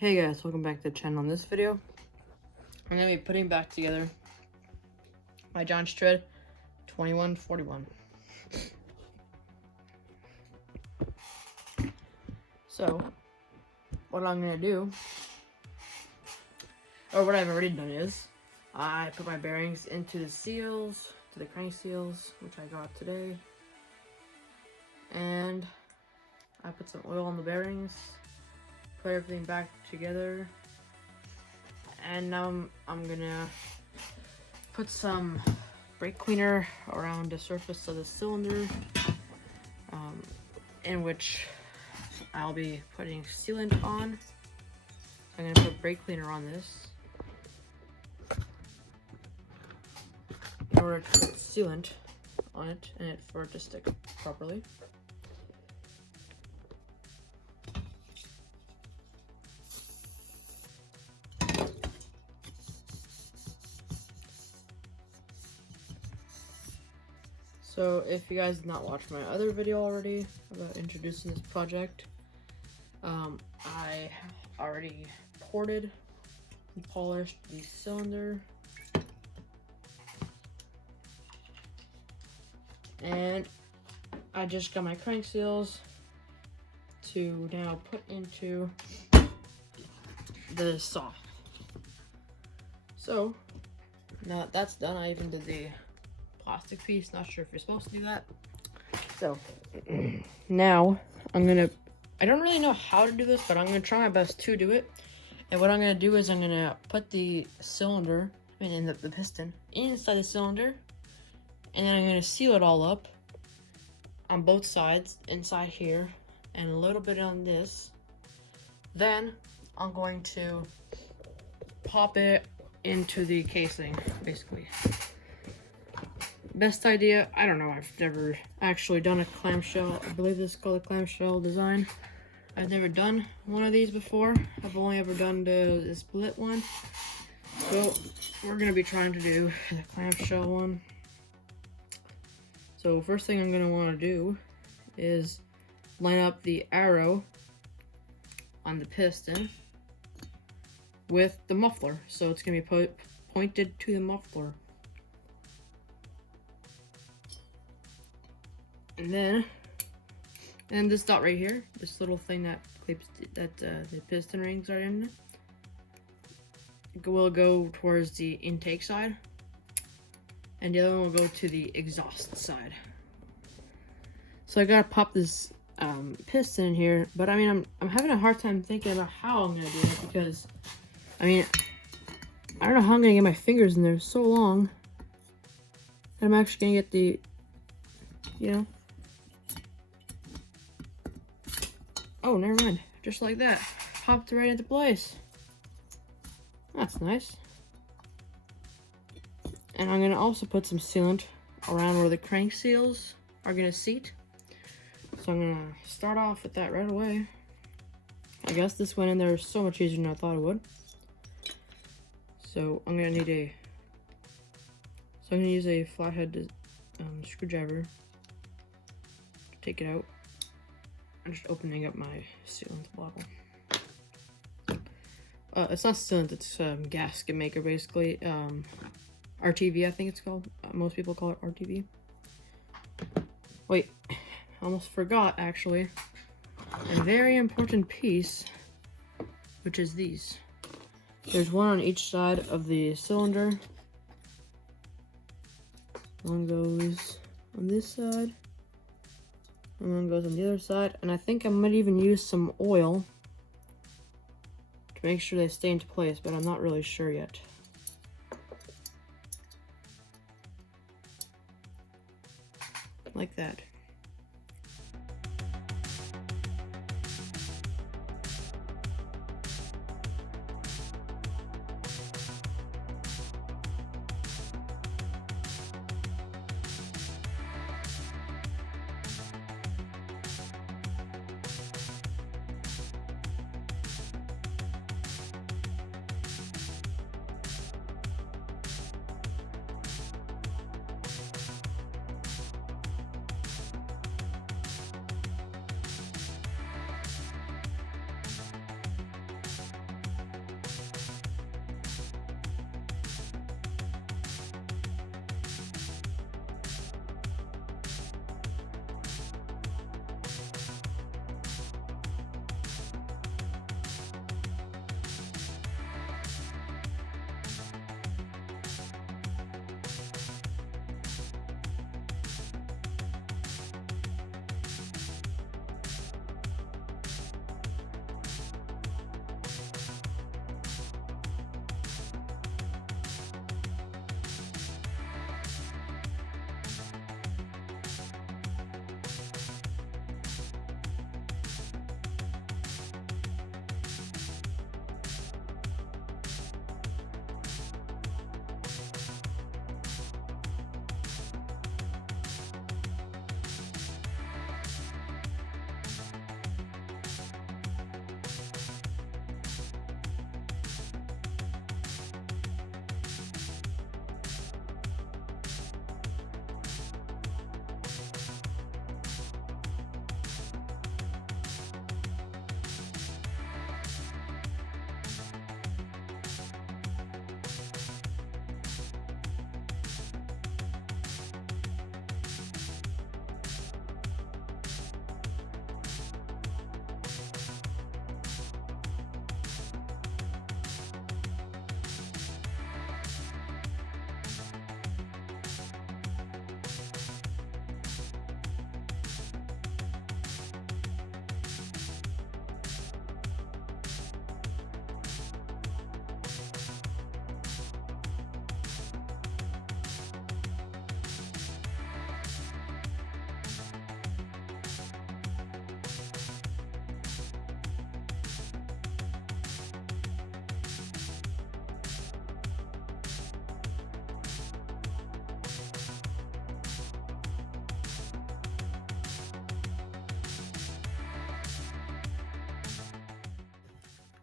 Hey guys, welcome back to the channel. In this video, I'm going to be putting back together my Jonsered 2141. So, what I'm going to do, or what I've already done is, I put my bearings into the seals, to the crank seals, which I got today. And I put some oil on the bearings, put everything back together, and now I'm gonna put some brake cleaner around the surface of the cylinder, in which I'll be putting sealant on. So I'm gonna put brake cleaner on this in order to put sealant on it and for it to stick properly. So if you guys did not watch my other video already about introducing this project, I already ported and polished the cylinder, and I just got my crank seals to now put into the saw. So now that that's done, I even did the plastic piece. Not sure if you're supposed to do that. So now I don't really know how to do this, but I'm gonna try my best to do it. And what I'm gonna do is I'm gonna put the cylinder, in the piston, inside the cylinder, and then I'm gonna seal it all up on both sides, inside here, and a little bit on this. Then I'm going to pop it into the casing, basically. Best idea, I don't know, I've never actually done a clamshell. I believe this is called a clamshell design. I've never done one of these before. I've only ever done the split one. So we're gonna be trying to do the clamshell one. So first thing I'm gonna wanna do is line up the arrow on the piston with the muffler. So it's gonna be pointed to the muffler. And this dot right here, this little thing that clips that the piston rings are in, will go towards the intake side, and the other one will go to the exhaust side. So I gotta pop this piston in here, but I mean I'm having a hard time thinking about how I'm gonna do it, because I mean I don't know how I'm gonna get my fingers in there so long that I'm actually gonna get the, you know. Oh, never mind. Just like that. Popped right into place. That's nice. And I'm going to also put some sealant around where the crank seals are going to seat. So I'm going to start off with that right away. I guess this went in there so much easier than I thought it would. So I'm going to need I'm going to use a flathead screwdriver to take it out. I'm just opening up my sealant bottle. It's not sealant, it's gasket maker, basically. RTV, I think it's called. Most people call it RTV. Wait, I almost forgot, actually. A very important piece, which is these. There's one on each side of the cylinder. One goes on this side. And one goes on the other side, and I think I might even use some oil to make sure they stay into place, but I'm not really sure yet. Like that.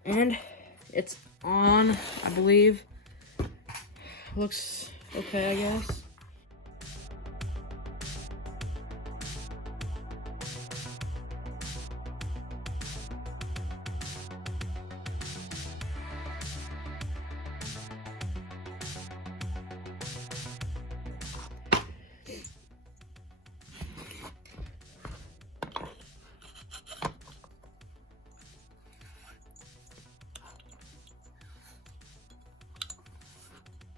And it's on, I believe. Looks okay, I guess.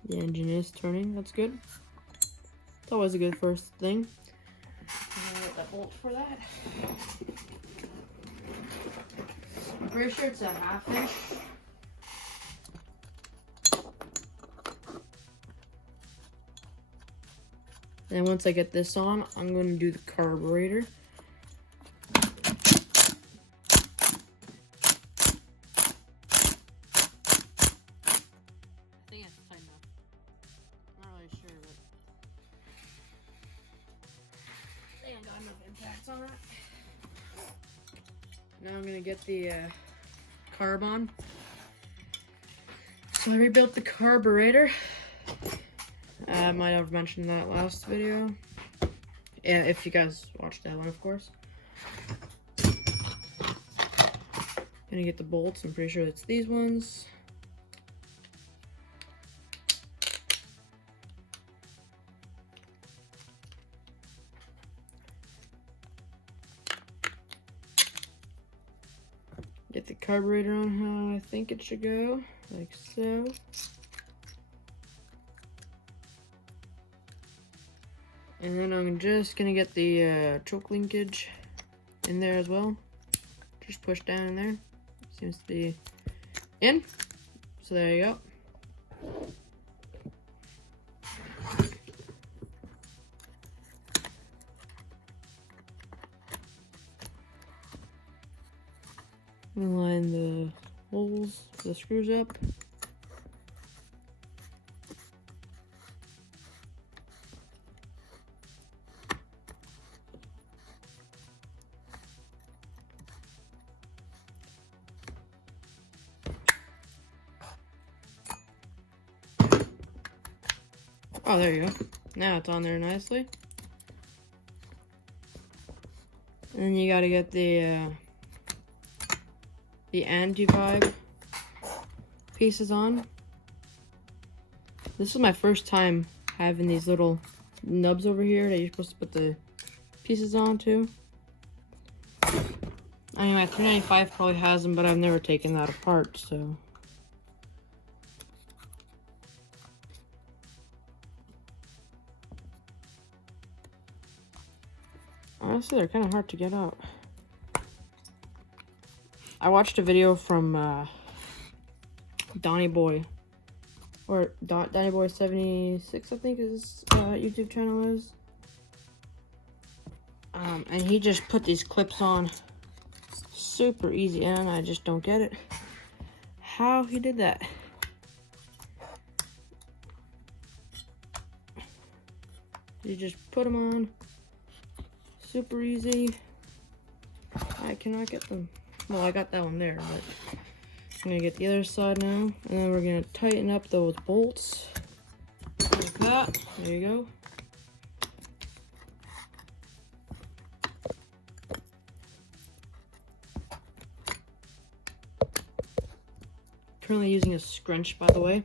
The engine is turning, that's good. It's always a good first thing. I'm gonna get that bolt for that. I'm pretty sure it's a 1/2 inch. Then once I get this on, I'm going to do the carburetor. I think it's tight enough. I'm not really sure, but I think I got enough impacts on that. Now I'm gonna get the carb on. So I rebuilt the carburetor. I might have mentioned that last video. Yeah, if you guys watched that one, of course. Gonna get the bolts. I'm pretty sure it's these ones. Get the carburetor on how I think it should go, like so. And then I'm just gonna get the choke linkage in there as well. Just push down in there. Seems to be in. So there you go. Line the holes, the screws up. Oh, there you go. Now it's on there nicely. And then you gotta get the anti-vibe pieces on. This is my first time having these little nubs over here that you're supposed to put the pieces on too. I mean, my 395 probably has them, but I've never taken that apart, so. Honestly, they're kind of hard to get out. I watched a video from Donnie Boy, or Donnie Boy 76, I think his YouTube channel is. And he just put these clips on super easy, and I just don't get it. How he did that. You just put them on super easy. I cannot get them. Well, I got that one there, but I'm gonna get the other side now, and then we're gonna tighten up those bolts like that. There you go. Currently using a scrunch, by the way,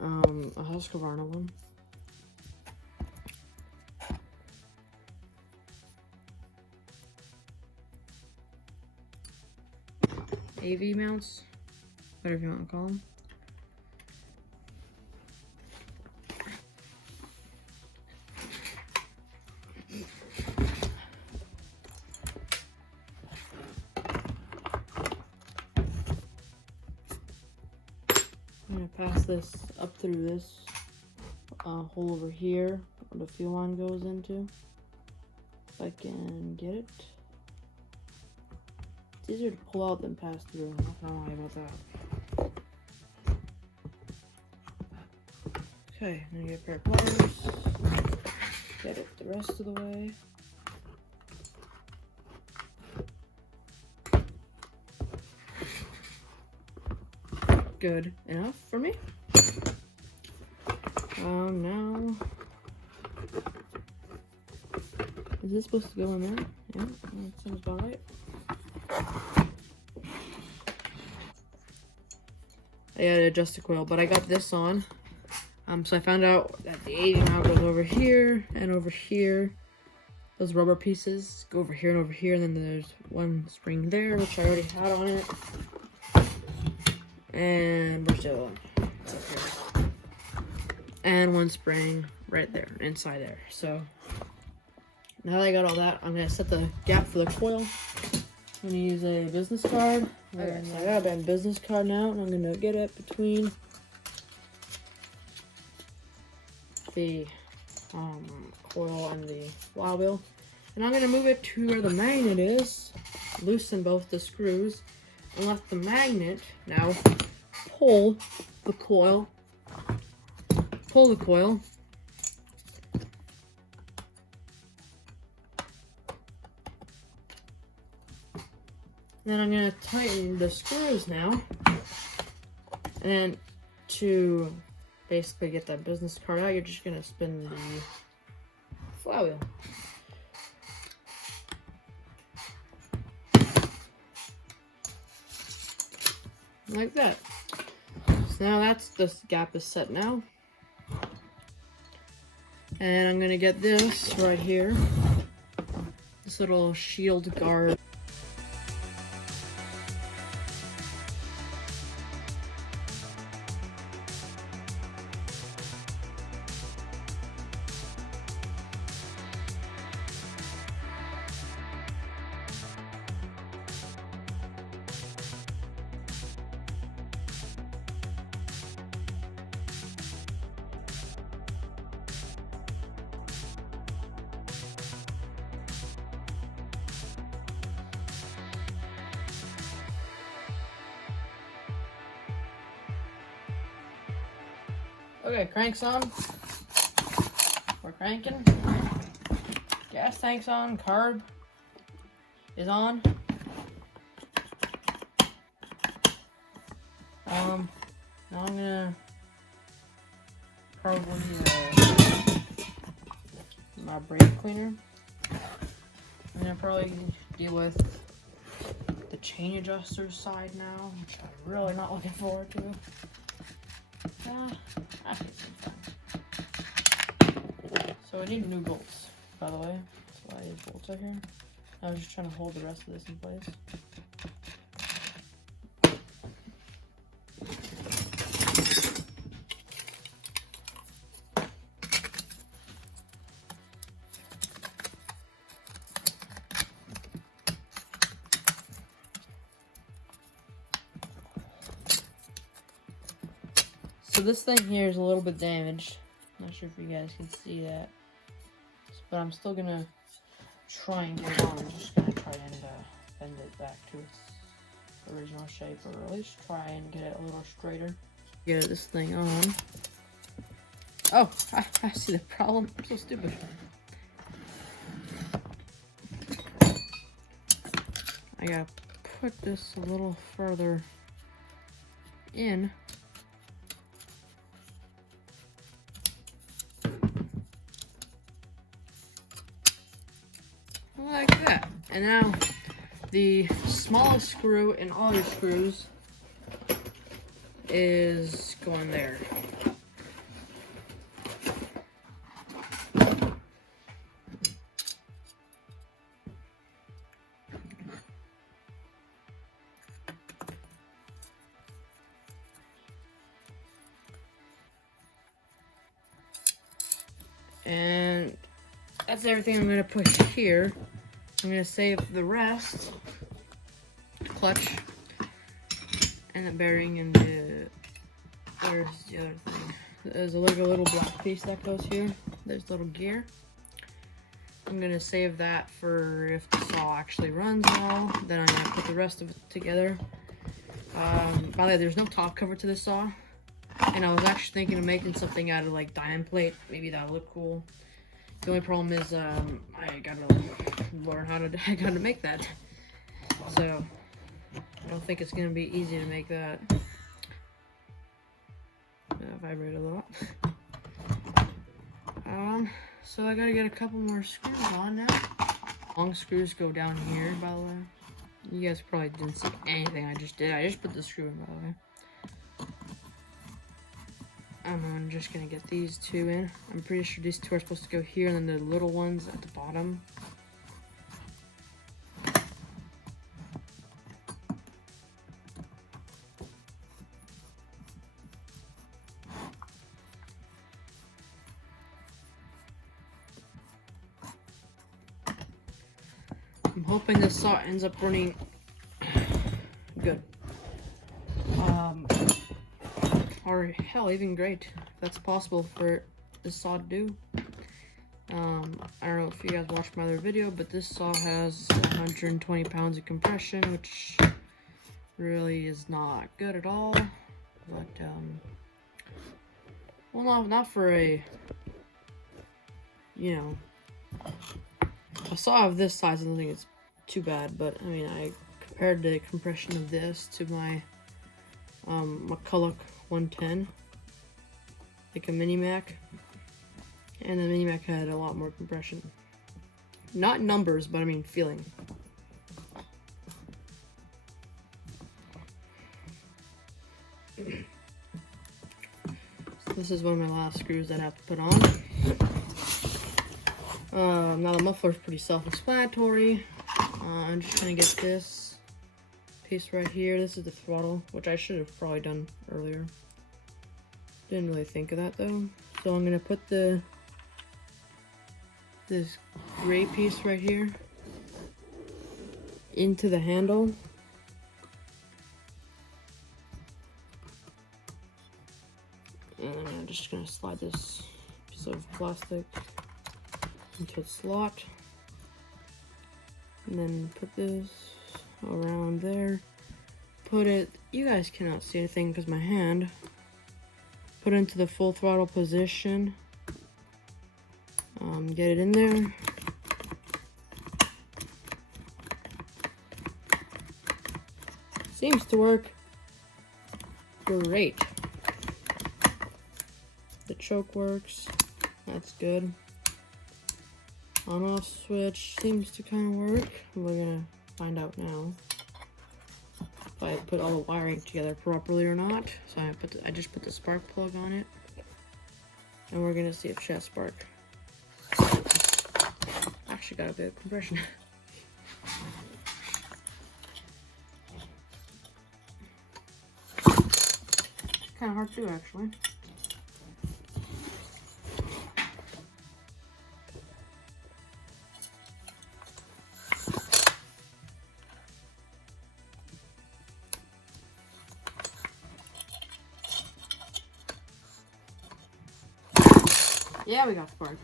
a Husqvarna one. AV mounts, whatever you want to call them. I'm gonna pass this up through this hole over here where the fuel line goes into. If I can get it. It's easier to pull out than pass through. I'm not gonna lie about that. Okay, I'm gonna get a pair of pliers. Get it the rest of the way. good enough for me. Now, is this supposed to go in there? Yeah, that sounds about right. I gotta adjust the coil, but I got this on. So I found out that the 80 now goes over here and over here. Those rubber pieces go over here and over here, and then there's one spring there, which I already had on it. And where's the other one? It's up here. And one spring right there, inside there. So now that I got all that, I'm gonna set the gap for the coil. I'm gonna use a business card. Okay, so I got a business card now, and I'm gonna get it between the coil and the flywheel, and I'm gonna move it to where the magnet is, loosen both the screws, and let the magnet now pull the coil. Then I'm gonna tighten the screws now, and to basically get that business card out, you're just gonna spin the flywheel. Like that. So now this gap is set now. And I'm gonna get this right here. This little shield guard. Okay, crank's on. We're cranking. Gas tank's on. Carb is on. Now I'm gonna probably use my brake cleaner. I'm gonna probably deal with the chain adjuster side now, which I'm really not looking forward to. I think it's fun. So I need new bolts, by the way. That's why these bolts are here. I was just trying to hold the rest of this in place. So this thing here is a little bit damaged. Not sure if you guys can see that. But I'm still gonna try and get it on. I'm just gonna try and bend it back to its original shape, or at least try and get it a little straighter. Get this thing on. Oh, I see the problem. I'm so stupid. I gotta put this a little further in. Like that. And now the smallest screw in all your screws is going there. And that's everything I'm going to put here. I'm going to save the rest, clutch, and the bearing, and where's the other thing? There's a little black piece that goes here. There's a little gear. I'm going to save that for if the saw actually runs well. Then I'm going to put the rest of it together. By the way, there's no top cover to this saw. And I was actually thinking of making something out of like diamond plate. Maybe that would look cool. The only problem is I gotta learn how to make that. So I don't think it's gonna be easy to make that. vibrate a lot. So I gotta get a couple more screws on now. Long screws go down here, by the way. You guys probably didn't see anything I just did. I just put the screw in, by the way. I'm just gonna get these two in. I'm pretty sure these two are supposed to go here, and then the little ones at the bottom. I'm hoping this saw ends up running good. Or hell, even great, if that's possible for this saw to do. I don't know if you guys watched my other video, but this saw has 120 pounds of compression, which really is not good at all. But well, not for a, you know, a saw of this size. I don't think it's too bad, but I mean, I compared the compression of this to my McCulloch 110, like a Mini Mac, and the Mini Mac had a lot more compression. Not numbers, but I mean feeling. So this is one of my last screws that I have to put on. Now the muffler is pretty self-explanatory. I'm just gonna get this piece right here. This is the throttle, which I should have probably done earlier. Didn't really think of that though. So I'm gonna put this gray piece right here into the handle. And I'm just gonna slide this piece of plastic into its slot. And then put this around there. Put it, you guys cannot see anything because my hand. Put it into the full throttle position. Get it in there. Seems to work great. The choke works. That's good. On-off switch seems to kind of work. We're gonna find out now if I put all the wiring together properly or not. So I just put the spark plug on it, and we're gonna see if she has spark. Actually got a bit of compression. Kind of hard to do, actually. Yeah, we got spark.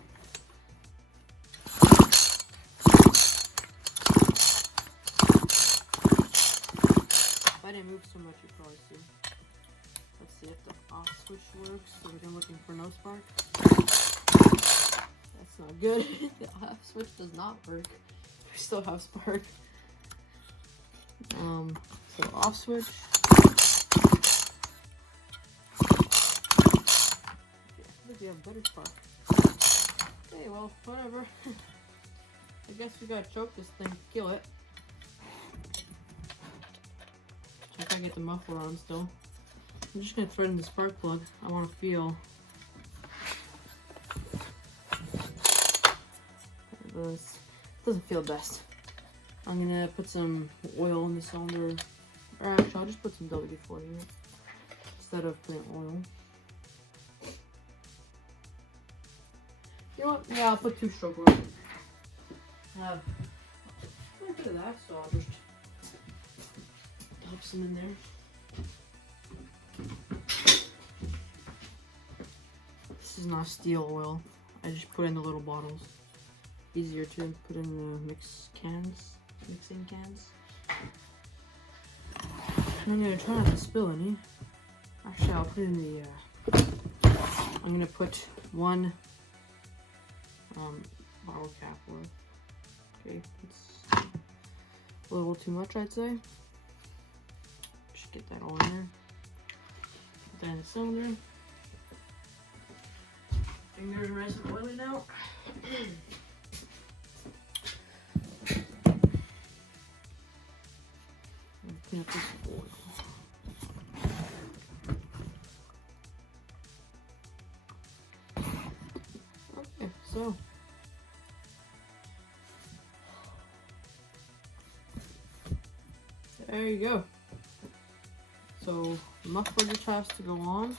If I didn't move so much, you'd probably see. Let's see if the off switch works. So we're looking for no spark. That's not good. The off switch does not work. We still have spark. So off switch. I think we have better spark. Okay, well, whatever. I guess we gotta choke this thing to kill it. I gotta get the muffler on still. I'm just gonna thread in the spark plug. I wanna feel. This doesn't feel best. I'm gonna put some oil in the cylinder. Or actually, I'll just put some WD-40 in it instead of putting oil. You know what? Yeah, I'll put 2 stroke oil. I have a bit of that, so I'll just dump some in there. This is not steel oil. I just put in the little bottles. Easier to put in the mixing cans. I'm gonna try not to spill any. Actually, I'll put in the. I'm gonna put 1 bottle cap worth. Okay, it's a little too much, I'd say. Just get that all in there. Put that in the cylinder. Fingers are nice and oily now. Clean up this oil. Okay, so there you go. So muffler just has to go on.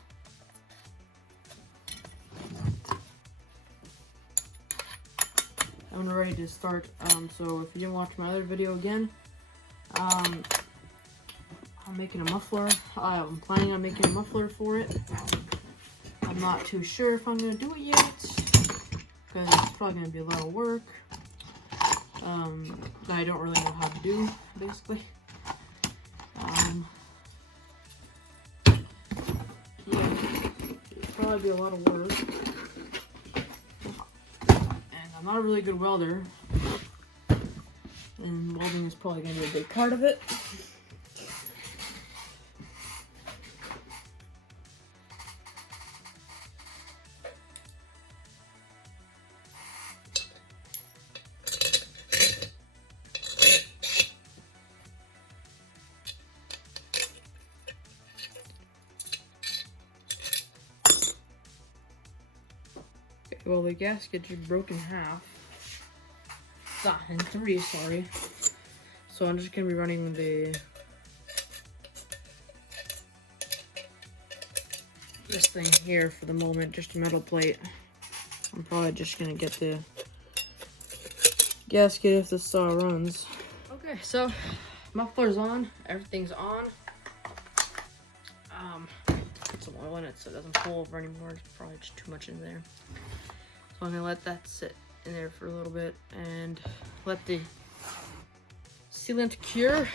I'm ready to start. So if you didn't watch my other video again, I'm making a muffler. I'm planning on making a muffler for it. I'm not too sure if I'm gonna do it yet, because it's probably gonna be a lot of work. That I don't really know how to do, basically. Yeah, it'll probably be a lot of work. I'm not a really good welder, and welding is probably going to be a big part of it. Well, the gasket just broke in half. In three, sorry. So I'm just gonna be running this thing here for the moment, just a metal plate. I'm probably just gonna get the gasket if the saw runs. Okay, so muffler's on, everything's on. Put some oil in it so it doesn't pull over anymore. It's probably just too much in there. So I'm gonna let that sit in there for a little bit and let the sealant cure.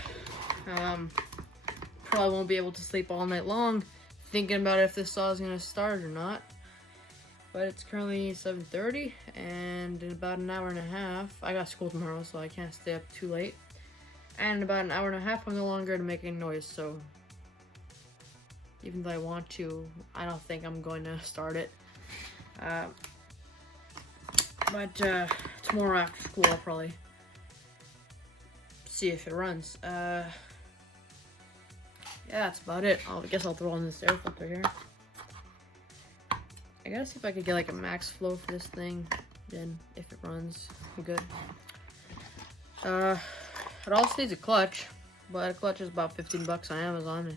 Probably won't be able to sleep all night long thinking about if this saw is gonna start or not. But it's currently 7:30, and in about an hour and a half, I got school tomorrow, so I can't stay up too late. And in about an hour and a half, I'm no longer gonna make any noise, so even though I want to, I don't think I'm going to start it. But tomorrow after school, I'll probably see if it runs. Yeah, that's about it. I guess I'll throw on this air filter here. I gotta see if I could get like a max flow for this thing. Then, if it runs, I'm good. It also needs a clutch, but a clutch is about 15 bucks on Amazon.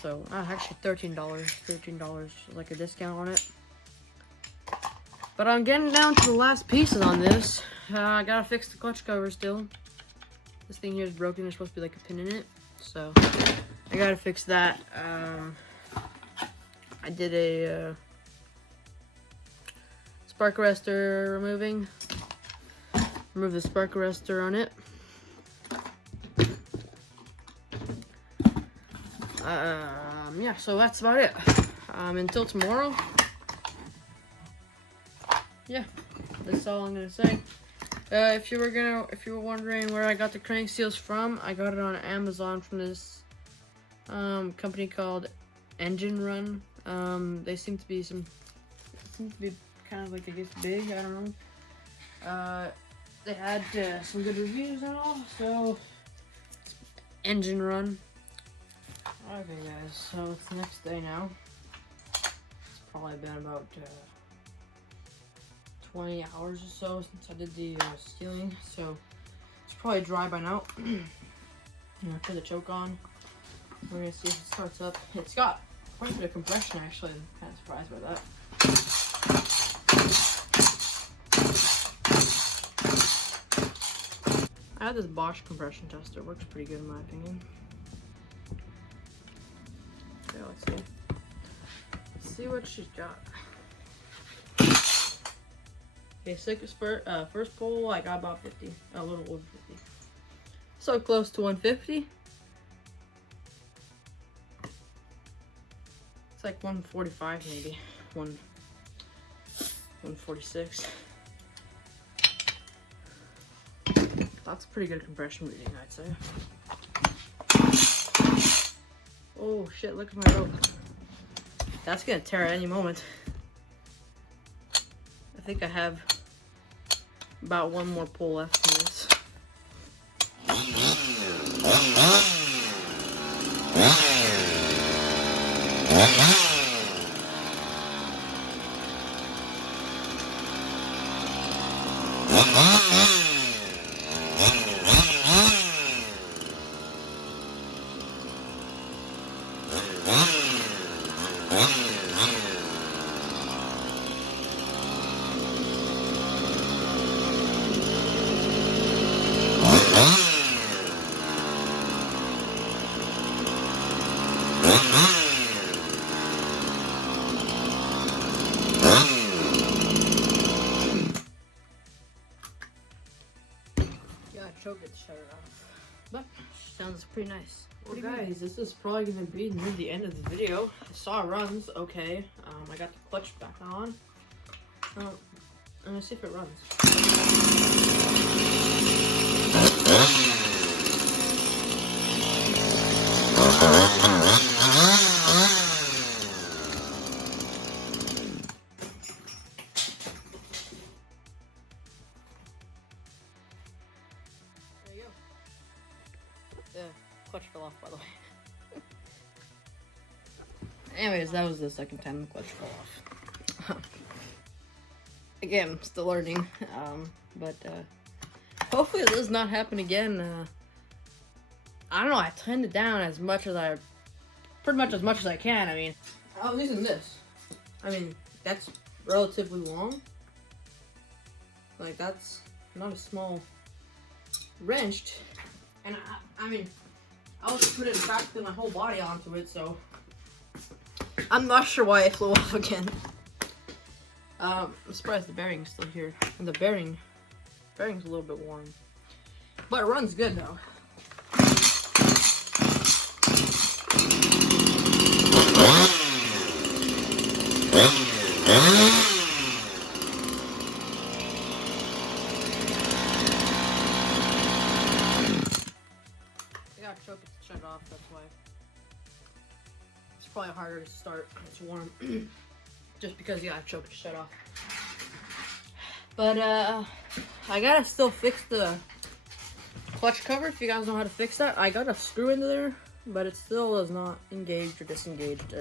So, actually $13. $13 like a discount on it. But I'm getting down to the last pieces on this. I gotta fix the clutch cover still. This thing here is broken. There's supposed to be like a pin in it. So, I gotta fix that. I did a spark arrestor removing. Remove the spark arrestor on it. Yeah, so that's about it. Until tomorrow. Yeah, that's all I'm gonna say. If you were wondering where I got the crank seals from, I got it on Amazon from this company called Engine Run. They seem to be kind of like, I guess, big. I don't know. They had some good reviews and all. So Engine Run. Okay, guys. So it's the next day now. It's probably been about 20 hours or so since I did the sealing, so it's probably dry by now. I'm gonna put the choke on. We're gonna see if it starts up. It's got quite a bit of compression actually. I'm kind of surprised by that. I have this Bosch compression tester. It works pretty good in my opinion. Okay, let's see. Let's see what she's got. Okay, first pull, I got about 50, a little over 50. So close to 150. It's like 145 maybe, 146. That's a pretty good compression reading, I'd say. Oh shit, look at my rope. That's gonna tear at any moment. think I have about one more pull left in this. Choke it to shut it off, but sounds pretty nice. Well guys, this is probably gonna be near the end of the video. I saw it runs okay. I got the clutch back on. I'm gonna see if it runs. The clutch fell off, by the way. Anyways, that was the second time the clutch fell off. Again, I'm still learning, but hopefully it does not happen again. I don't know, I tightened it down as much as pretty much as much as I can. I mean, I was using this. I mean, that's relatively long. Like, that's not a small wrench. And I mean, I was putting practically my whole body onto it, so I'm not sure why it flew off again. I'm surprised the bearing's still here. And the bearing's a little bit worn. But it runs good though. Choke it to shut it off, that's why. It's probably harder to start when it's warm. Just because, yeah, I choked to shut off. But, I gotta still fix the clutch cover, if you guys know how to fix that. I got a screw into there, but it still is not engaged or disengaged.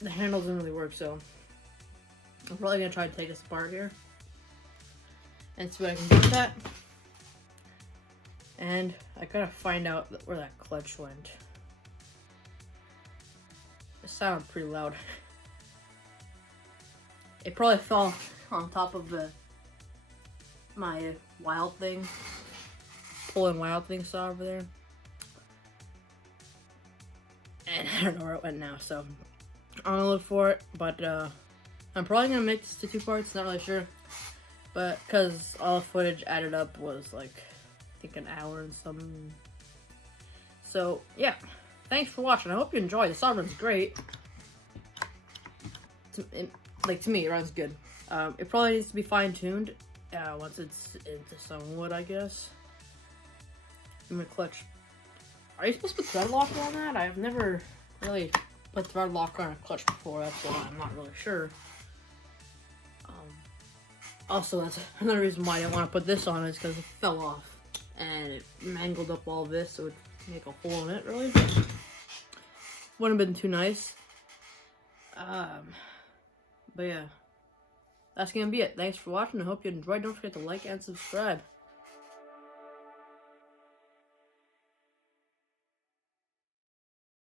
The handle doesn't really work, so I'm probably gonna try to take this apart here and see what I can do with that. And I gotta find out where that clutch went. It sounded pretty loud. It probably fell on top of my wild thing. Pulling wild thing saw over there. And I don't know where it went now, so I'm gonna look for it. But I'm probably gonna make this to 2 parts, not really sure. But because all the footage added up was like, I think an hour and something. So yeah, thanks for watching. I hope you enjoyed. The saw runs great. To me, it runs good. It probably needs to be fine-tuned once it's into some wood, I guess. And the clutch. Are you supposed to put thread locker on that? I've never really put thread locker on a clutch before. That's why I'm not really sure. Also, that's another reason why I didn't want to put this on, is because it fell off. And it mangled up all this, so it would make a hole in it, really. Wouldn't have been too nice. But yeah, that's gonna be it. Thanks for watching. I hope you enjoyed. Don't forget to like and subscribe.